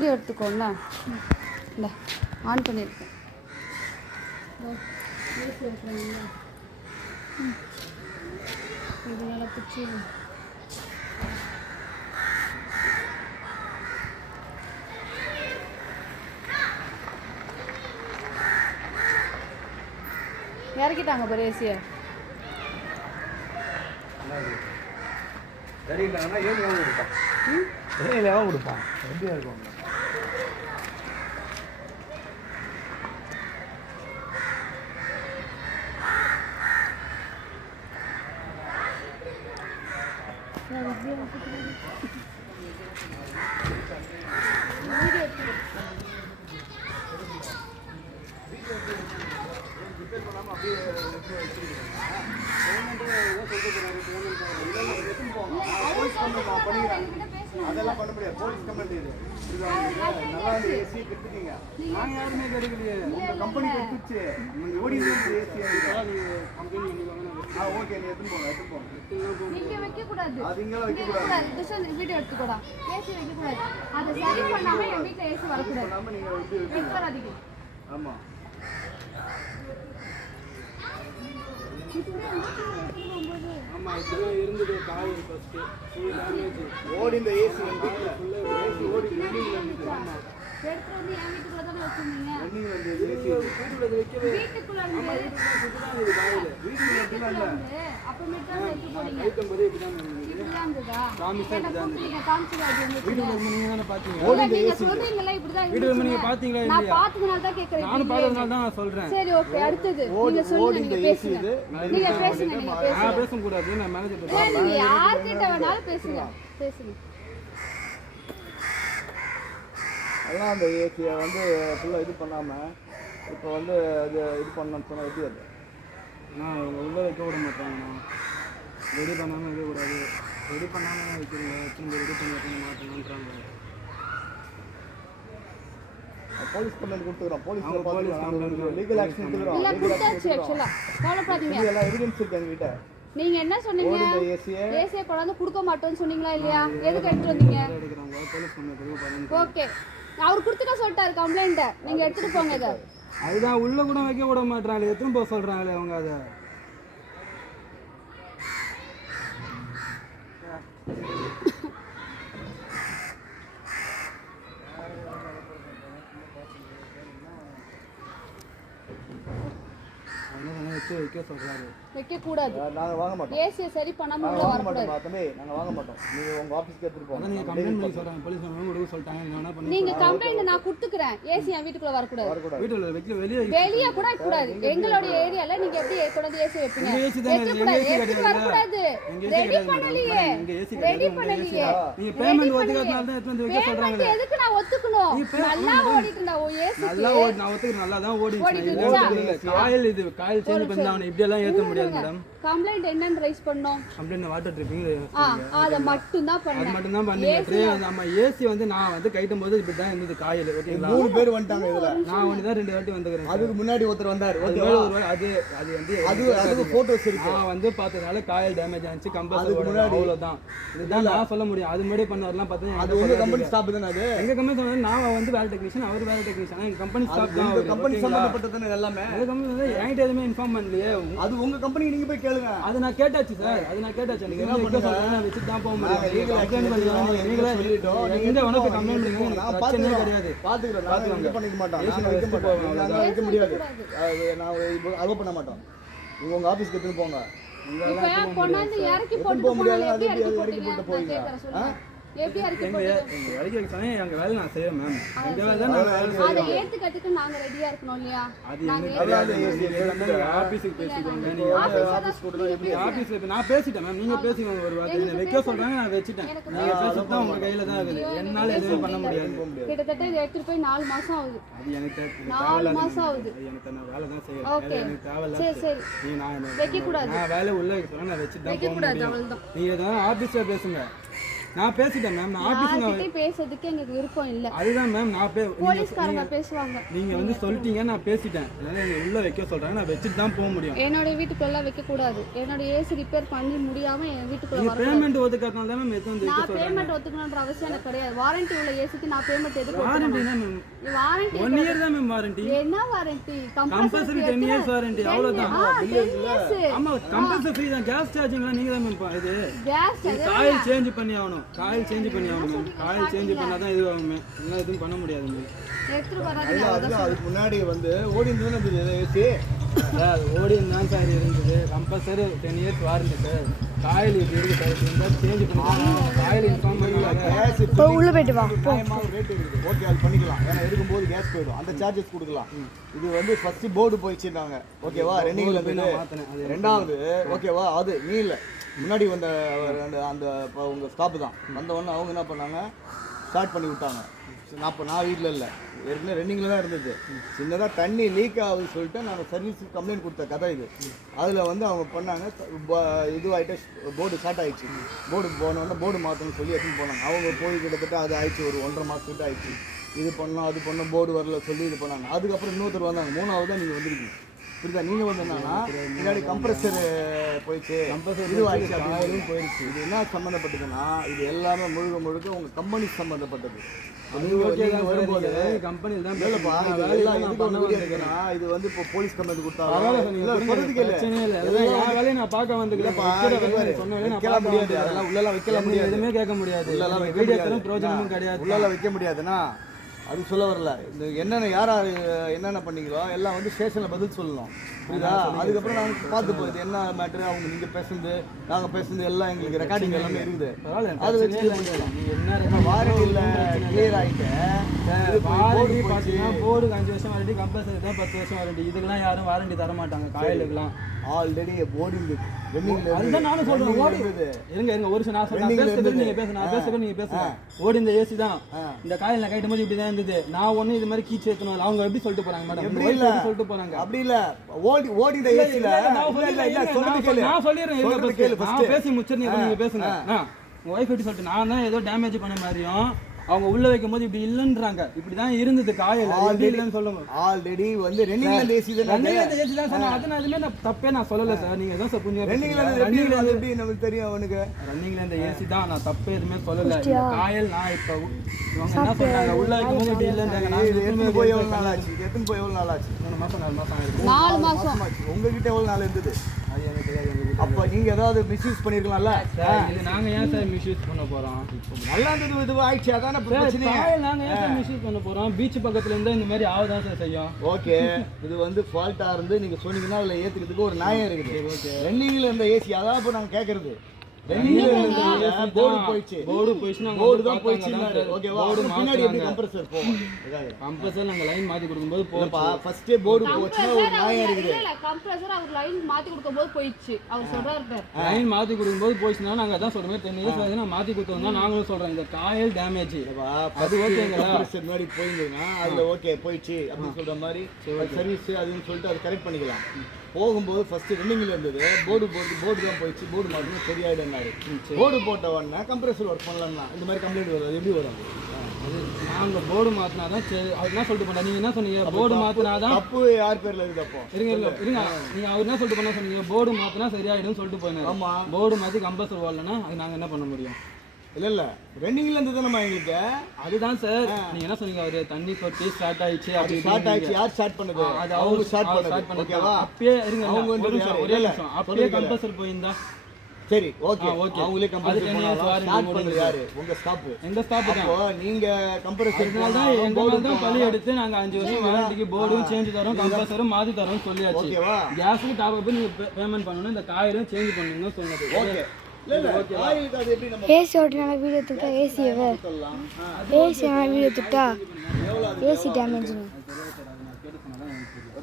Video எடுத்துக்கோண்ணா. இந்த on பண்ணியிருக்கேன். இது நல்லா பிடிச்சி இறக்கிட்டாங்க பாரு ஏசியை. சரியில்லைன்னா ஏன் வாங்க கொடுப்பான்? சரியில்லை வாங்க கொடுப்பான். எப்படியா இருக்கும்? அதெல்லாம் பண்ண முடியாது. போலீஸ் கம்ப்ளைண்ட் இது. நல்லா ஏசி கெடுத்துட்டீங்க. நான் யாருமே கெடுக்கலையே. உங்க கம்பெனி கெடுத்துச்சு. நீங்க ஓடி ஏசி கம்பெனி பண்ணிவாங்க. ஓகே நீ எடுத்து போங்க. நீங்க வைக்க கூடாது. அது இங்க வைக்க கூடாது. டிஷன் வீடியோ எடுத்துக்கோடா. ஏசி வைக்க கூடாது. அது சரி பண்ணாம என் வீட்ல ஏசி வர கூடாது. பண்ணாம நீங்க வெயிட் வராதீங்க. ஆமா. ஆமா இதுல இருந்தது கால் ஃபர்ஸ்ட் ஃபுல் டேமேஜ். ஓடி இந்த ஏசி வந்து ஏசி ஓடி ரன்னிங்ல இருந்துச்சு. ஆமா. எடுத்து வந்து என் வீட்டுக்குள்ள தான வச்சிருந்தீங்க. ரன்னிங்ல வந்து ஏசி வீட்டுக்குள்ள வைக்கவே. வீட்டுக்குள்ள இருந்து இதுதான் இது கால். வீட்டுக்குள்ள வைக்கல இல்ல. அப்புறமே தான் எடுத்து போறீங்க. வைக்கும்போது இப்படிதான் இருந்தது. இப்படிதான் இருந்ததா? காமிச்சா இப்படிதான் இருந்தது. நீங்க காமிச்சீங்க அது வீட்டுக்குள்ள நீங்க தான பாத்தீங்க. ஓடி இந்த ஏசி சொல்றீங்களா இப்படிதான் இருந்துச்சு. வீட்டுக்குள்ள நீங்க பாத்தீங்களா இல்லையா? நான் பார்த்ததனால தான் கேக்குறேன். நானும் பார்த்ததனால தான் சொல்றேன். சரி ஓகே அடுத்து நீங்க சொல்லுங்க. நீங்க பேசுங்க. நீங்க பேசுங்க. நான் பேச கூடாது. நான் மேனேஜர் பேசுறேன். நீங்க யார் கிட்ட வேணாலும் பேசுங்க. அதான் அந்த ஏசியை வந்து ஃபுல்லாக இது பண்ணாமல் இப்போ வந்து அது இது பண்ணணும்னு சொன்னால் எப்படி அது நான் உள்ளே வைக்க விட மாட்டேங்கண்ணா. ரெடி பண்ணாமல் வைக்கக்கூடாது. ரெடி பண்ணாமல் வைக்கிறீங்க. திரும்ப ரெடி பண்ணி வைக்க மாட்டேங்கன்றாங்க. போலீஸ் கம்ப்ளைண்ட் கொடுத்துக்கிறோம். போலீஸ் லீகல் ஆக்ஷன் எடுத்துக்கிறோம். எல்லாம் எவிடன்ஸ் இருக்கு எங்ககிட்ட. நீங்க என்ன சொன்னீங்க? ஏசியை கொண்டாந்து கொடுக்க மாட்டோம்னு சொன்னீங்களா இல்லையா? எதுக்கு எடுத்துட்டு வந்தீங்க? ஓகே அவர் கொடுத்துட்டா சொல்லிட்டாரு கம்ப்ளைண்ட். நீங்க எடுத்துட்டு போங்க. இதை அதுதான் உள்ள கூட வைக்க விட மாட்டாங்களே. எத்தனை போக சொல்றாங்களே அவங்க. அதை வைக்க சொல்றாரு. வைக்க கூடாது. நாங்க வாங்க மாட்டோம். ஏசியை சரி பண்ணாம உள்ள வர கூடாது. தம்பி நாங்க வாங்க மாட்டோம். நீங்க உங்க ஆபீஸ்க்கு எடுத்துட்டு போங்க. நீங்க கம்ப்ளைன்ட் பண்ணி சொல்றாங்க. போலீஸ் வந்து கொடுக்க சொல்லிட்டாங்க. என்ன பண்ணி நீங்க கம்ப்ளைன்ட் நான் கொடுத்துக்கறேன். ஏசி என் வீட்டுக்குள்ள வர கூடாது. வீட்டுல வைக்க வெளிய கூட கூடாது. எங்களோட ஏரியால நீங்க எப்படி கொண்டு ஏசி வைப்பீங்க? ஏசி வர கூடாது. ரெடி பண்ணலையே. ரெடி பண்ணலையே. நீங்க பேமெண்ட் ஒதுக்காதனால தான் எடுத்து வந்து வைக்க சொல்றாங்க. எதுக்கு நான் ஒத்துக்கணும்? நல்லா ஓடிட்டு இருந்தா ஏசி. நல்லா ஓடி நான் ஒத்துக்கிறேன். நல்லா தான் ஓடிச்சு. காயில் இது காயில் சேஞ்ச் பண்ணானே இப்படி எல்லாம் ஏத்த முடியாது மேடம். கம்ப்ளைன்ட் என்னன்னு ரைஸ் பண்ணோம்? Complaint water tripping. அத மட்டும் தான் பண்ணேன். அது மட்டும் தான் பண்ணீங்க. நம்ம ஏசி வந்து நான் வந்து கைட்டும்போது இப்படி தான் இருந்தது காயில். ஓகேங்களா? 3 பேர் வந்துட்டாங்க இதுல. நான் ஒண்ணு தான் 2 வாட்டி வந்துக்கிறேன். அதுக்கு முன்னாடி ஒருத்தர் வந்தார். ஓகே அது வந்து அது போட்டோஸ் இருக்கு. நான் வந்து பார்த்ததால காயில் டேமேஜ் ஆச்சு. கம்பல்சரி முன்னாடி அவ்வளவுதான். இதுதான் நான் சொல்ல முடியும். அது முன்னாடி பண்ணவர்லாம் பார்த்தா அது உங்க கம்பெனி ஸ்டாஃப் தான. அது எங்க கம்பெனி சொன்னா நான் வந்து வேற டெக்னீஷியன், அவர் வேற டெக்னீஷியன். எங்க கம்பெனி ஸ்டாஃப் தான். உங்க கம்பெனி சம்பந்தப்பட்டது எல்லாமே. எங்க கம்பெனி வந்து என்கிட்ட எதுவுமே இன்ஃபார்ம் பண்ணலையே. அது உங்க கம்பெனி நீங்க போய் கேளுங்க. அது நான் கேட்டாச்சு சார். அது நான் கேட்டாச்சு. நீங்க என்ன பண்ணுங்க? நான் வெச்சு தான் போக முடியும். நீங்க கம்ப்ளைன்ட் பண்ணுங்க. நீங்களே சொல்லிட்டோம். நீங்க எங்க வேணா போய் கம்ப்ளைன்ட் பண்ணுங்க. நான் பிரச்சனை கிடையாது. பாத்துக்கிறேன். நான் இது பண்ணிக்க மாட்டேன். ஏசி வைக்க மாட்டோம். நான் வைக்க முடியாது. நான் அலோ பண்ண மாட்டோம். நீங்க உங்க ஆபீஸ்க்கு எடுத்து போங்க. நீங்க எல்லாம் கொண்டாந்து இறக்கி போட்டு முடியாது. எப்படி இறக்கி போட்டு போவீங்க? எப்படி இறக்கி போட்டு எங்க வேலைக்கு சொன்னே எங்க வேலை நான் செய்றேன் மேம். எங்க வேலை தான் நான் வேலை செய்றேன். அத ஏத்துக்கிறதுக்கு நாங்க ரெடியா இருக்கணும் இல்லையா? அது எனக்கு தெரியாது. ஏசி ஆபீஸ்க்கு பேசிக்கோங்க. நீங்க ஆபீஸ் கூட எப்படி ஆபீஸ்ல இப்ப நான் பேசிட்டேன் மேம். நீங்க பேசிக்கோங்க. ஒரு வார்த்தை என்ன வைக்க சொல்றாங்க நான் வெச்சிட்டேன். நீங்க பேசிட்டா உங்க கையில தான் இருக்குது. என்னால எதுவும் பண்ண முடியாது. கிட்டத்தட்ட இத எடுத்து போய் 4 மாசம் ஆகுது. அது எனக்கு 4 மாசம் ஆகுது. எனக்கு நான் வேலை தான் செய்றேன். எனக்கு தேவையில்ல. சரி நீ நான் வைக்க கூடாது. நான் வேலை உள்ள வைக்க சொன்னா நான் வெச்சிட்டு தான் போக முடியும். அவ்வளவுதான். நீங்க தான் ஆபீஸ்ல பேசுங்க. நான் பேசிட்டேன் மேம். நான் யார்கிட்ட பேசுறதுக்கு எங்களுக்கு விருப்பம் இல்ல. அதுதான் மேம் நான் போலீஸ்காரங்க பேசுவாங்க. நீங்க வந்து சொல்லிட்டீங்க, நான் பேசிட்டேன். அதனால என்ன உள்ள வைக்க சொல்றாங்க, நான் வச்சிட்டு தான் போக முடியும். என்னோட வீட்டுக்குள்ள வைக்க கூடாது. என்னோட ஏசி ரிப்பேர் பண்ணி முடியாம என் வீட்டுக்குள்ள நீங்க பேமெண்ட் ஒதுக்கறதுனால தான் மேம் எத்தனை வைக்க நான் சொல்றேன். பேமெண்ட் ஒதுக்கணும்ன்ற அவசியம் எனக்கு கிடையாது. வாரண்டி உள்ள ஏசிக்கு நான் பேமெண்ட் எதுக்கு வாரண்டினா மேம் வாரண்டி 1 இயர் தான் மேம் வாரண்டி. என்ன வாரண்டி? கம்பல்சரி 10 இயர்ஸ் வாரண்டி அவ்வளவுதான். ஆமா கம்பல்சரி ஃப்ரீ தான். கேஸ் சார்ஜிங்லாம் நீங்க தான் மேம் இது கேஸ் காயில் சேஞ்ச் பண்ணி ஆகணும். காயில் சேஞ்ச் பண்ணி ஆகணும் மேம். காயில் சேஞ்ச் பண்ணாதான் இது ஆகும் மேம். இல்ல எதுவும் பண்ண முடியாது மேம். எடுத்து வராதீங்க. அதுக்கு முன்னாடி வந்து ஓடி இருந்தது ஏசி சார் ஓடி தான் சார் இருந்தது. Compulsory 10 years warranty sir. Coil இப்படி இருக்கு சார், இருந்தால் சேஞ்ச் பண்ணிக்கலாம். காயில் இன்ஃபார்ம் பண்ணிக்கலாம். கேஸ் இப்போ உள்ள போயிட்டு வா. ரேட் இருக்குது. ஓகே அது பண்ணிக்கலாம். ஏன்னா எடுக்கும்போது கேஸ் போயிடும், அந்த சார்ஜஸ் கொடுக்கலாம். இது வந்து ஃபர்ஸ்ட் போர்டு போயிடுச்சுட்டாங்க. ஓகேவா ரன்னிங்ல இருந்து. ரெண்டாவது ஓகேவா அது நீ இல்லை முன்னாடி வந்த அந்த உங்க ஸ்டாப் தான் வந்த உடனே அவங்க என்ன பண்ணாங்க, ஸ்டார்ட் பண்ணி விட்டாங்க. நான் வீட்டில் இல்லை, ஏற்கனவே ரன்னிங்கில் தான் இருந்தது. சின்னதாக தண்ணி லீக் ஆகுதுன்னு சொல்லிட்டு நான் சர்வீஸுக்கு கம்ப்ளைண்ட் கொடுத்த கதை இது. அதில் வந்து அவங்க பண்ணாங்க, இதுவாகிட்டு போர்டு ஸ்டார்ட் ஆகிடுச்சு. போர்டு போனோடனே போர்டு மாற்றணும்னு சொல்லி எடுத்துன்னு போனாங்க. அவங்க போய் கிட்டத்தட்ட அது ஆயிடுச்சு, ஒரு 1.5 மாதத்துக்கிட்ட ஆயிடுச்சு. இது பண்ணோம் அது பண்ணோம், போர்டு வரல சொல்லி இது பண்ணாங்க. அதுக்கப்புறம் இன்னொருத்தர் வந்தாங்க, 3ஆவது தான் நீங்கள் வந்துருக்கீங்க. புரியுதா? நீங்கள் வந்து என்னன்னா முன்னாடி கம்ப்ரெசர் போயிடுச்சு, இது ஆயிடுச்சு, அப்படின்னு போயிடுச்சு. இது என்ன சம்மந்தப்பட்டதுன்னா இது எல்லாமே முழுக்க உங்கள் கம்பெனி சம்மந்தப்பட்டது. வரும்போது கம்பெனியில் தான் இது வந்து இப்போ போலீஸ் கம்ப்ளைண்ட் கொடுத்தாங்க. நான் பார்க்க வைக்கலாம் முடியாது, அதெல்லாம் உள்ளெல்லாம் வைக்கலாம் முடியாது, எதுவுமே கேட்க முடியாது, உள்ளெல்லாம் வைக்க முடியாது, பிரயோஜனமும் கிடையாது, உள்ளெல்லாம் வைக்க முடியாதுன்னா அது சொல்ல வரல. இந்த என்னென்ன யார் என்னென்ன பண்ணீங்களோ எல்லாம் வந்து ஸ்டேஷனில் பதில் சொல்லணும். புரியுதா? அதுக்கப்புறம் நாங்கள் பார்த்து போகுது என்ன மேட்ரு, அவங்க நீங்கள் பேசுனது நாங்கள் பேசுனது எல்லாம் எங்களுக்கு ரெக்கார்டிங் எல்லாமே இருக்குது. அது வச்சு என்ன வாரண்டியில் கிளியர் ஆகிட்டு வாரண்டி பார்த்தீங்கன்னா போர்டுக்கு 5 வருஷம் வாரண்டி, கம்பல்சரி தான் 10 வருஷம் வாரண்டி. இதுக்கெல்லாம் யாரும் வாரண்டி தர மாட்டாங்க காயிலுக்குலாம். ஆல்ரெடி போர்டு அதுதான் நானும் சொல்றேன். ஓடி இருங்க ஒரு வருஷம் நான் சொல்றேன், நீங்க பேசுங்க, நீங்க பேசுங்க. ஓடி இந்த ஏசி தான் இந்த காயில கைட்டும் போது இப்படிதான் இருந்தது. நான் ஒண்ணு இது மாதிரி கீச்சு ஏத்தணும், அவங்க எப்படி சொல்லிட்டு போறாங்க மேடம், எப்படி சொல்லிட்டு போறாங்க? அப்படி இல்ல, ஓடி இந்த ஏசில நான் சொல்லிடுறேன், நான் பேசி முடிச்சு நீங்க பேசுங்க. உங்க ஒய்ஃப் எப்படி சொல்லிட்டு நான் தான் ஏதோ டேமேஜ் பண்ண மாதிரியும் அவங்க உள்ள வைக்கும் போது இப்படி இல்லைன்றாங்க. இப்படிதான் இருந்தது காயில் இல்லைன்னு சொல்லுங்க. ஆல்ரெடி வந்து ரன்னிங்ல ஏசி தான் சொன்னேன். அது நான் எதுவுமே தப்பே நான் சொல்லல சார். நீங்க தான் சார் புரிஞ்சு ரன்னிங்ல எப்படி நமக்கு தெரியும் அவனுக்கு ரன்னிங்ல இந்த ஏசி தான், நான் தப்பே எதுவுமே சொல்லல. காயில் நான் இப்போ இவங்க என்ன சொன்னாங்க உள்ள வைக்கும் போது இப்படி இல்லைன்றாங்க. நான் எத்தனை போய் எவ்வளவு நாள் ஆச்சு? 3 மாசம் 4 மாசம் ஆயிருக்கு. 4 மாசம் உங்ககிட்ட எவ்வளவு நாள் இருந்தது? அது எனக்கு தெரியாது. அப்ப நீங்க ஏதாவது மிஸ்யூஸ் பண்ணிருக்கலாம்ல? இது நாங்க ஏன் சார் மிஸ்யூஸ் பண்ண போறோம்? நல்லா இருந்தது, இது ஆயிடுச்சு, அதான பிரச்சனை. நாங்க ஏன் சார் மிஸ்யூஸ் பண்ண போறோம்? பீச் பக்கத்துல இருந்தா இந்த மாதிரி ஆவதான் சார் செய்யும். ஓகே, இது வந்து ஃபால்ட்டா இருந்து நீங்க சொன்னீங்கன்னா அதுல ஏத்துக்கிறதுக்கு ஒரு நியாயம் இருக்குது. ஓகே, ரன்னிங்ல இருந்த ஏசி அதான் இப்ப நாங்க கேக்குறது. போர்டு போயிடுச்சு தான் போயிடுச்சு. ஓகேவா? பின்னாடி எப்படி கம்ப்ரஸர் போகும்? கம்ப்ரஸர் நாங்க லைன் மாத்தி கொடுக்கும்போது போப்பா ஃபர்ஸ்ட் போர்டு போச்சுனா ஒரு நியாயம் இருக்குது. இல்ல கம்ப்ரஸர் அவர் லைன் மாத்தி கொடுக்கும்போது போயிடுச்சு அவர் சொல்றாரு. லைன் மாத்தி கொடுக்கும்போது போயிடுச்சுனா நாங்க அதான் சொல்றோம் 10 இயர்ஸ் ஆகுது நான் மாத்தி கொடுத்தோம்னா நாங்களும் சொல்றோம் இந்த காயில் டேமேஜ் அது ஓகேங்களா? கம்ப்ரஸர் முன்னாடி போயிடுதுன்னா அதுல ஓகே போயிடுச்சு அப்படி சொல்ற மாதிரி சர்வீஸ் அதுன்னு சொல்லிட்டு அது கரெக்ட் பண்ணிக்கலாம். போகும்போது ஃபர்ஸ்ட் ரன்னிங்ல இருந்தது, போர்டு தான் போயிடுச்சு, போர்டு மாற்றணும் சரியாயிடுனாரு. போர்டு போட்ட உடனே கம்ப்ரஸர் ஒர்க் பண்ணலாம்னா இந்த மாதிரி கம்ப்ளைண்ட் வருது, எப்படி வரும்? நாங்கள் போர்டு மாற்றினாதான் சரி. அவர் என்ன சொல்லிட்டு போனா நீங்கள் என்ன சொன்னீங்க? போர்டு மாற்றினாதான் தப்பு யார் பேரில் இருக்குது? அப்போ இருங்க நீங்கள் அவர் என்ன சொல்லிட்டு போனா சொன்னீங்க? போர்டு மாற்றினா சரியாயிடும் சொல்லிட்டு போயினார். ஆமாம், போர்டு மாற்றி கம்பல்சரி வரலன்னா அது நாங்கள் என்ன பண்ண முடியும்? இல்ல ரன்னிங்ல இருந்து நம்ம எங்களுக்கு அதுதான் சார். நீங்க என்ன சொன்னீங்க? அவரு தண்ணி தொட்டி ஸ்டார்ட் ஆயிடுச்சு அப்படி ஸ்டார்ட் ஆயிடுச்சு. யார் ஸ்டார்ட் பண்ணது? அது அவங்க ஸ்டார்ட் பண்ணது. ஓகேவா? அப்பயே இருங்க ஒரே நிமிஷம் அப்பயே கம்பல்சரி போயிருந்தா சரி ஓகே அவங்களே கம்ப்ரஸர் ஸ்டார்ட் பண்ணது யாரு? உங்க ஸ்டாப். எங்க ஸ்டாப் தான். அப்போ நீங்க கம்ப்ரஸர்னால தான் எங்க மேல தான் பழி எடுத்து நாங்க 5 வருஷம் வாரண்டிக்கு போர்டும் சேஞ்ச் தரோம் கம்ப்ரஸரும் மாத்தி தரோம் சொல்லியாச்சு. ஓகேவா? கேஸ்க்கு டாப் அப் நீங்க பேமெண்ட் பண்ணனும், இந்த காயிலும் சேஞ்ச் பண்ணனும்னு சொன்னது. ஓகே ஏசி ஓட்டினால வீடியோ துட்டா ஏசியவே ஏசினால வீடியோ துட்டா ஏசி டேமேஜ்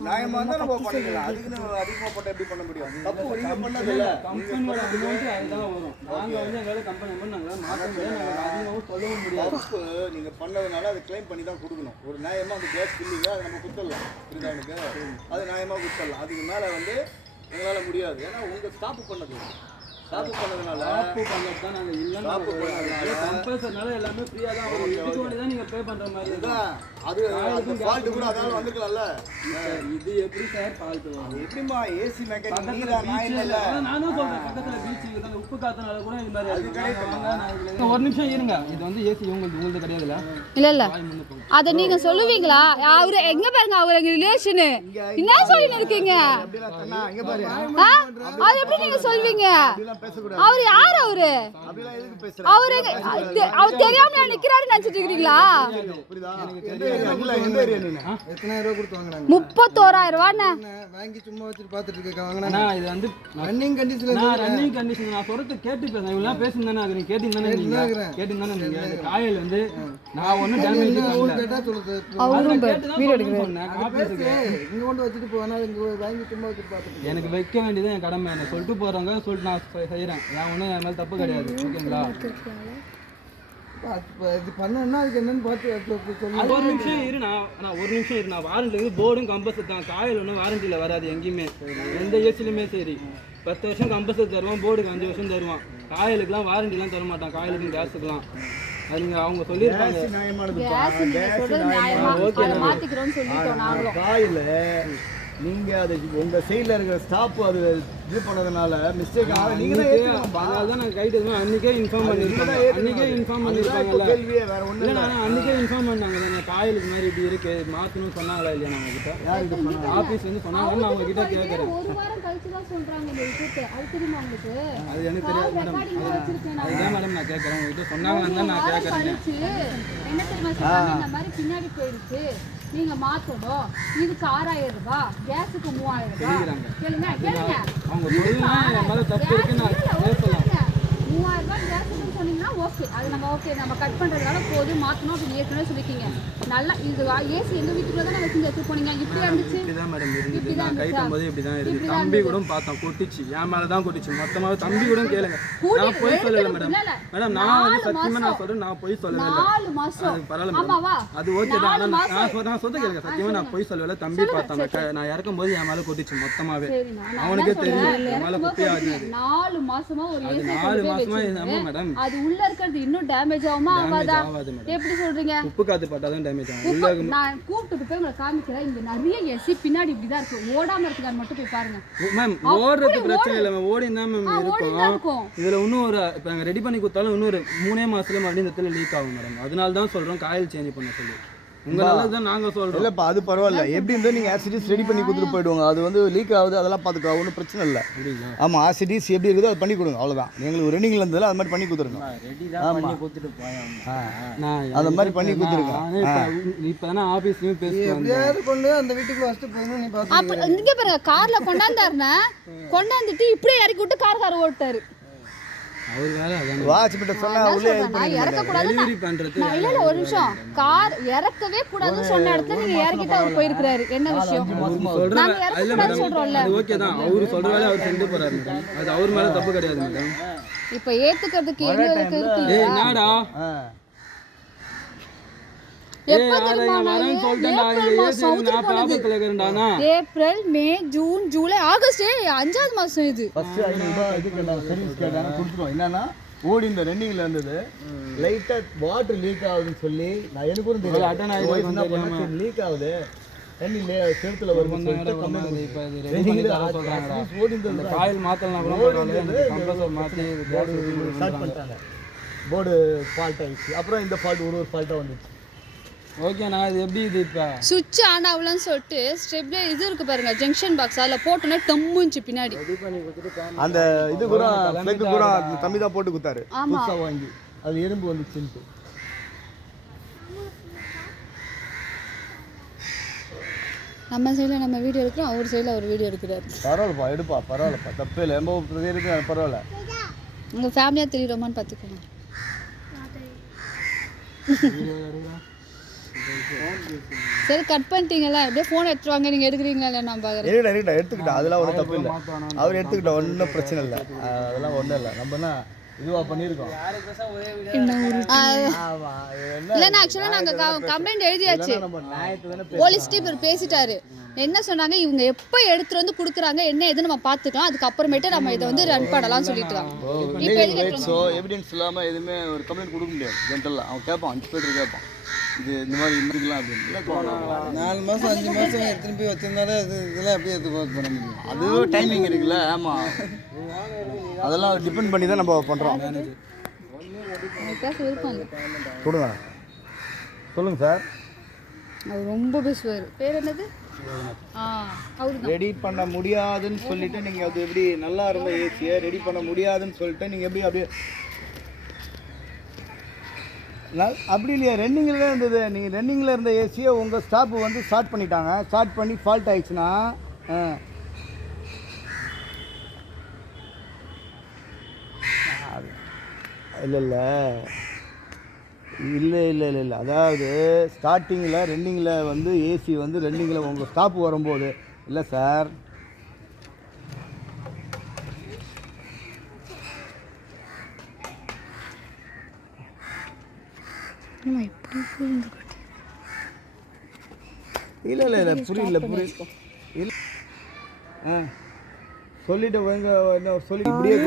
நியாயமா தான் நம்ம பண்ணிக்கலாம். அதுக்கு அதிகமா போட்டா எப்படி பண்ண முடியும்? தப்பு நீங்க பண்ணது இல்ல. கம்பெனியோட அமௌண்ட் அதுதான் வரும். நாங்க வந்து எங்களால கம்பெனி அமௌண்ட் நாங்க மாத்த முடியாது, நாங்க அதிகமாக சொல்லவும் முடியாது. தப்பு நீங்க பண்ணதுனால அதை கிளைம் பண்ணி தான் கொடுக்கணும். ஒரு நியாயமா அந்த கேஸ் பில்லிங்க அதை நம்ம கொடுத்துடலாம். புரியுதா எனக்கு? அது நியாயமா கொடுத்துடலாம். அதுக்கு மேல வந்து எங்களால முடியாது. ஏன்னா உங்க ஸ்டாப் பண்ணது ஸ்டாப் பண்ணதுனால நாங்க இல்லன்னா கம்பல்சரினால எல்லாமே ஃப்ரீயா தான் வரும். இதுக்கு வேண்டி தான் நீங்க பே பண்ற மாதிரி இருக்கும். அது ஃபால்ட் கூட அதால வந்துக்கலாம்ல. இது எப்படி சார் ஃபால்ட் வரும்? எப்படிமா ஏசி மெக்கானிக் நீங்க நான் இல்ல. நானும் சொல்றேன் பக்கத்துல பீச் இருக்கு அந்த உப்பு காத்துனால கூட இந்த மாதிரி அது கரெக்ட். ஒரு நிமிஷம் இருங்க. இது வந்து ஏசி உங்களுக்கு கிடையாதுல? இல்ல அத நீங்க சொல்லுவீங்களா? அவரு எங்க பாருங்க அவரு ரிலேஷன் என்ன சொல்லிட்டு இருக்கீங்க? இங்க பாரு. அது எப்படி நீங்க சொல்வீங்க? அவர் யார் அவரு? அவரு அவர் தெரியாம நிக்கிறாரு நினைச்சிட்டு இருக்கீங்களா? எந்த ஏரியா நீங்க? எத்தனை ரூபாய் கொடுத்து வாங்குறாங்க? 31000 ரூபாய்ண்ணா. வாங்கி சும்மா வச்சிட்டு பாத்துட்டு இருக்க வாங்குனா இது வந்து ரன்னிங் கண்டிஷன் நான் சொல்றது கேட்டு பேசுறேன். இவெல்லாம் பேசுனதானே அது நீங்க கேட்டிங்கதானே நீங்க நீங்க அந்த காயல் வந்து நான் ஒண்ணு டேமேஜ் பண்ணல கேட்டா சொல்லுது. அவரும் வீடியோ எடுக்கறாரு. இங்க கொண்டு வச்சிட்டு போனா இங்க வாங்கி சும்மா வச்சிட்டு பாத்துட்டு எனக்கு வைக்க வேண்டியது என் கடமை. என்ன சொல்லிட்டு போறாங்க சொல்லிட்டு நான் செய்யறேன். நான் ஒண்ணும் என் மேல தப்பு கிடையாது. ஓகேங்களா? இது பண்ணா அதுக்கு என்னன்னு பார்த்து ஒரு நிமிஷம் இரு. நான் ஒரு நிமிஷம் இரு. நான் வாரண்டில போர்டும் கம்பல்சரி தான். காயில் ஒன்றும் வாரண்டியில் வராது எங்கேயுமே. எந்த ஏசிலுமே சரி 10 வருஷம் கம்பல்சரி தருவான். போர்டுக்கு 5 வருஷம் தருவான். காயிலுக்குலாம் வாரண்டிலாம் தர மாட்டான். காயிலுக்கும் கேஸுக்குலாம் அது நீங்க அவங்க சொல்லியிருப்பாங்க. காயில் நீங்க அது உங்க சைடுல இருக்கிற ஸ்டாப் அது இது பண்ணதுனால மிஸ்டேக் நீங்க தான் நான் கைட் எதுவும் அன்னைக்கே இன்ஃபார்ம் பண்ணிருப்பாங்க. கேள்வியே வேற ஒண்ணு இல்ல. அன்னைக்கே இன்ஃபார்ம் பண்ணாங்க. நான் காயிலுக்கு மாதிரி இப்படி இருக்கு மாத்தணும் சொன்னாங்களா இல்லையா? நம்ம கிட்ட யாருக்கு சொன்னாங்க? ஆபீஸ் வந்து சொன்னாங்க. நான் அவங்க கிட்ட கேட்கறேன். ஒரு வாரம் கழிச்சு தான் சொல்றாங்க இந்த விஷயத்தை. அது தெரியுமா உங்களுக்கு? அது எனக்கு தெரியாது மேடம். அதுதான் மேடம் நான் கேட்கறேன். உங்ககிட்ட சொன்னாங்கன்னு தான் நான் கேட்கறேன். என்ன தெரியுமா சொன்னாங்க? இந்த மாதிரி பின்னாடி போயிடுச்சு நீங்க மாத்தணும். இதுக்கு 6000 ரூபாய், கேஸுக்கு 3000 ரூபாய். கேளுங்க கேளுங்க. அவங்க சொல்லுங்க என் மேல தப்பு இருக்கு நான் பேசலாம். 3000 ரூபாய் கேஸுக்கு சொன்னீங்கன்னா ஓகே. அது நம்ம ஓகே நம்ம கட் பண்றதுனால போதும் மாத்தணும் அப்படின்னு ஏற்கனவே சொல்லிருக்கீங்க. நல்லா இது ஏசி எங்க வீட்டுக்குள்ள தான் வச்சு எடுத்து போனீங்க. இப்படி இருந்துச்சு. இப்படிதான் மேடம் இருந்துச்சு. நான் கைட்டும் போது இப்படிதான் இருக்கு. தம்பி கூட பார்த்தோம் கொட்டிச்சு. என் மேல தான் கொட்டிச்சு மொத்தமாக. தம்பி கூட கேளுங்க. நான் போய் சொல்லல மேடம். மேடம் நான் வந்து சத்தியமா நான் சொல்றேன். நான் போய் சொல்லல. 4 மாசம் பரவாயில்ல மேடம். அது ஓகே தான். ஆனா நான் சொல்ல கேளுங்க. சத்தியமா நான் போய் சொல்லல. தம்பி பார்த்தாங்க. நான் இறக்கும் போது என் மேல கொட்டிச்சு மொத்தமாவே. அவனுக்கே தெரியும் என் மேல கொட்டி ஆகுது. 4 மாசமா ஒரு ஏசி 4 மாசமா ஆமா மேடம். அது உள்ள இருக்கிறது இன்னும் டேமேஜ் ஆகுமா ஆகாதா? எப்படி சொல்றீங்க? உப்பு காத்து பட்டாதான் டேமேஜ் ஆகும். நான் கூப்பிட்டு போய் உங்களை காமிக்கிறேன். இங்க நிறைய ஏசி பின்னாடி இப்படிதான் இருக்கு. ஓடாம இருக்குதான்னு மட்டும் போய் பாருங்க. மேம் ஓடுறது பிரச்சனை இல்லை மேம். ஓடி தான் மேம் இருக்கும். இதுல இன்னும் ஒரு இப்போ நாங்கள் ரெடி பண்ணி கொடுத்தாலும் இன்னும் ஒரு 3 மாசத்துல மறுபடியும் இந்த இடத்துல லீக் ஆகும் மேடம். அதனால தான் சொல்றோம் காயில் சேஞ்ச் பண்ண சொல்லி. உங்களால தான் நாங்க சொல்றோம். இல்லப்பா அது பரவாயில்ல. எப்படி இருந்தா நீங்க ஆசிடிஸ் ரெடி பண்ணி கொடுத்துட்டு போயிடுவாங்க. அது வந்து லீக் ஆகுது அதெல்லாம் பாத்துக்கோ. ஒன்றும் பிரச்சனை இல்லை. ஆமா ஆசிடிஸ் எப்படி இருக்குதோ அது பண்ணி கொடுங்க. அவ்வளவுதான். எங்களுக்கு ரெடிங்ல இருந்ததுல அது மாதிரி பண்ணி கொடுத்துருங்க. பண்ணி கொடுத்துட்டு போய் அந்த மாதிரி பண்ணி கொடுத்துருங்க. இப்போ தானே ஆபீஸ்லயும் பேசுவாங்க. கொண்டு அந்த வீட்டுக்குள்ள வச்சுட்டு போகணும். நீ பாத்து அப்ப இங்க பாருங்க கார்ல கொண்டாந்தாருன்னா கொண்டாந்துட்டு இப்படியே இறக்கி விட்டு கார் ஓட்டாரு. அவர் வேற அதான் வாட்ச் கிட்ட சொன்னா உள்ளே இறக்க கூடாது. டெலிவரி பண்றது. இல்ல ஒரு நிமிஷம். கார் இறக்கவே கூடாதுன்னு சொன்ன இடத்துல நீங்க இறக்கிட்டு அவர் போயிருக்காரு. என்ன விஷயம்? நாங்க இறக்க கூடாதுன்னு சொல்றோம்ல. அது ஓகே தான். அவரு சொல்ற வேலை அவர் செஞ்சு போறாரு மேடம். அது அவர் மேல தப்பு கிடையாது மேடம். இப்போ ஏத்துக்கிறதுக்கு எங்களுக்கு இருக்கு. ஏய் என்னடா? April May June July August 5வது மாசம் இது. ஃபர்ஸ்ட் 500 ரூபாய் இதுக்கு சர்வீஸ் கேட்டாங்க கொடுத்துருவோம். என்னன்னா ஓடி இந்த ரன்னிங்ல இருந்தது லைட்டா வாட்டர் லீக் ஆகுதுன்னு சொல்லி நான் எனக்கு கூட தெரியல. லீக் ஆகுது தண்ணி செவுத்துல வரும்போது காயில் மாத்தலாம் ஸ்டார்ட் பண்ணிட்டாங்க. போர்டு ஃபால்ட் ஆயிடுச்சு. அப்புறம் இந்த ஃபால்ட் ஒரு ஃபால்ட்டாக வந்துச்சு. ஓகேண்ணா இது எப்படி இது இப்போ சுவிட்ச் ஆன் ஆகலன்னு சொல்லிட்டு ஸ்டெப்ல இது இருக்கு பாருங்க ஜங்ஷன் பாக்ஸ் அதில் போட்டோன்னே டம்முச்சு பின்னாடி. அந்த இது கூட ஃப்ளக் கூட தம்பி தான் போட்டு கொடுத்தாரு புதுசாக வாங்கி. அது எறும்பு வந்துச்சுன்ட்டு. நம்ம சைடில் நம்ம வீடியோ எடுக்கிறோம். அவர் சைடில் அவர் வீடியோ எடுக்கிறாரு. பரவாயில்லப்பா எடுப்பா பரவாயில்லப்பா தப்பு இல்லை. ரொம்ப பேருக்கு பரவாயில்ல. உங்கள் ஃபேமிலியாக தெரியுறோமான்னு பார்த்துக்கோங்க. சரி கட் பண்ணிட்டீங்களா? அப்படியே ஃபோன் எடுத்துருவாங்க. நீங்கள் எடுக்கிறீங்களா இல்லை நான் பார்க்குறேன். எடுத்துக்கிட்டா அதெல்லாம் ஒன்றும் தப்பு இல்லை. அவர் எடுத்துக்கிட்டா ஒன்றும் பிரச்சனை இல்லை. அதெல்லாம் ஒன்றும் இல்லை. நம்மனா இதுவா பண்ணியிருக்கோம். ஆமா, என்ன இல்லைன்னா ஆக்சுவலாக நாங்கள் கம்ப்ளைண்ட் எழுதியாச்சு. நம்ம நியாயத்தை தானே போலீஸ்ட்டு இவர் பேசிட்டாரு. என்ன சொன்னாங்க, இவங்க எப்போ எடுத்துட்டு வந்து கொடுக்குறாங்க என்ன எதுன்னு நம்ம பார்த்துக்கலாம், அதுக்கப்புறமேட்டு நம்ம இதை வந்து ரன் பண்ணலாம்னு சொல்லிட்டுருக்காங்க. இப்போ எதுக்கு ஸோ எவிடன்ஸ் இல்லாமல் எதுவுமே ஒரு கம்ப்ளைண்ட் கொடுக்க முடியாது. ஜென்ரலாக அவன் கேட்பான், இன்ஸ்பெக்டர் கேட்பான், இது இந்த மாதிரி இருந்துக்கலாம் அப்படின்னு. 4 மாதம் 5 மாதம் எடுத்துன்னு போய் வச்சிருந்தாலே இதெல்லாம் எப்படி எடுத்து பண்ண முடியும்? அது டைமிங் இருக்குல்ல. ஆமாம், அதெல்லாம் டிபெண்ட் பண்ணி தான் நம்ம பண்ணுறோம். பேச விருப்பம் இல்லை. கொடுங்க, சொல்லுங்கள் சார். அவர் ரொம்ப பேசுவார். பேர் என்னது? அவரு ரெடி பண்ண முடியாதுன்னு சொல்லிட்டு நீங்கள் அது எப்படி நல்லா இருந்த ஏசியை ரெடி பண்ண முடியாதுன்னு சொல்லிட்டு நீங்கள் எப்படி அப்படியே அப்படி இல்லையா? ரன்னிங்கில் தான் இருந்தது. நீங்கள் ரன்னிங்கில் இருந்த ஏசியை உங்கள் ஸ்டாப்பு வந்து ஸ்டார்ட் பண்ணிட்டாங்க. ஸ்டார்ட் பண்ணி ஃபால்ட் ஆயிடுச்சுன்னா இல்லை இல்லை இல்லை இல்லை இல்லை அதாவது ஸ்டார்டிங்கில் ரன்னிங்கில் வந்து ஏசி வந்து ரன்னிங்கில் உங்கள் ஸ்டாப்பு வரும்போது இல்லை சார். இல்லை இல்லை இல்லை புரியல இல்லை. சொல்லிட்டு சொல்லிட்டு இப்படியே